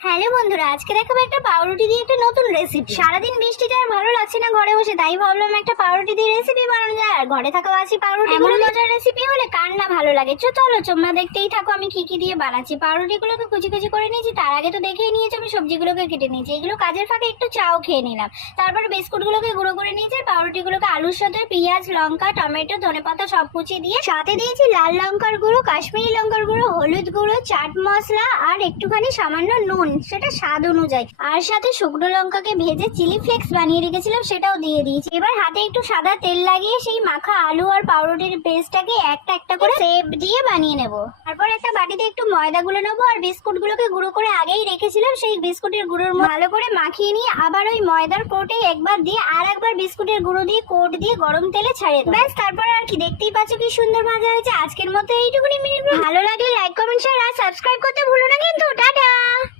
Hello বন্ধুরা, আজকে দেখাবো একটা পাউরুটি দিয়ে একটা নতুন রেসিপি। সারাদিন বৃষ্টিতে আর ভালো লাগছে না ঘরে বসে, তাই ভাবলাম একটা পাউরুটি দিয়ে রেসিপি বানানো যায়। আর ঘরে থাকা আছে পাউরুটি, এমন মজার রেসিপি হলে কার না ভালো লাগে। চলো তোমরা দেখতেই থাকো আমি কি কি দিয়ে বানাচ্ছি। পাউরুটিগুলোকে কুচি কুচি করে নিয়েছি, তার আগে তো দেখেই নিয়েছি আমি সবজিগুলোকে কেটে নিয়েছি। এগুলো কাজের ফাঁকে একটু চাও খেয়ে নিলাম। তারপর বিস্কুটগুলোকে গুঁড়ো করে নিয়েছি, পাউরুটিগুলোকে আলুর সাথে পেঁয়াজ, লঙ্কা, টমেটো, ধনেপাতা সব কুচিয়ে দিয়ে সাথে দিয়েছি লাল লঙ্কার গুঁড়ো, কাশ্মীরি লঙ্কার গুঁড়ো, হলুদ গুঁড়ো, চাট মশলা আর একটুখানি সামান্য নুন, সেটা স্বাদ অনুযায়ী। আর সাথে শুকনো লঙ্কাকে ভেজে চিলি ফ্লেক্স বানিয়ে রেখেছিলাম, সেটাও দিয়ে দিয়েছি। এবার হাতে একটু সাদা তেল লাগিয়ে সেই মাখা আলু আর পাউরুটির পেস্টটাকে একটা একটা করে শেপ দিয়ে বানিয়ে নেব। তারপর একটা বাটিতে একটু ময়দা গুলে নেবো, আর বিস্কুটগুলোকে গুঁড়ো করে আগেই রেখেছিলাম সেই বিস্কুটের গুঁড়োর ভালো করে মাখিয়ে নিয়ে আবার ওই ময়দার কোটে একবার দিয়ে আর একবার বিস্কুটের গুঁড়ো দিয়ে কোট দিয়ে গরম তেলে ছাড়িয়ে দেবো। ব্যাস, তারপর আর কি, দেখতেই পাচ্ছ কি সুন্দর ভাজা হয়েছে। আজকের মতো এইটুকুনি। মিনিট ভালো লাগলে লাইক, কমেন্ট, শেয়ার আর সাবস্ক্রাইব করতে ভুলো না কিন্তু। টাটা।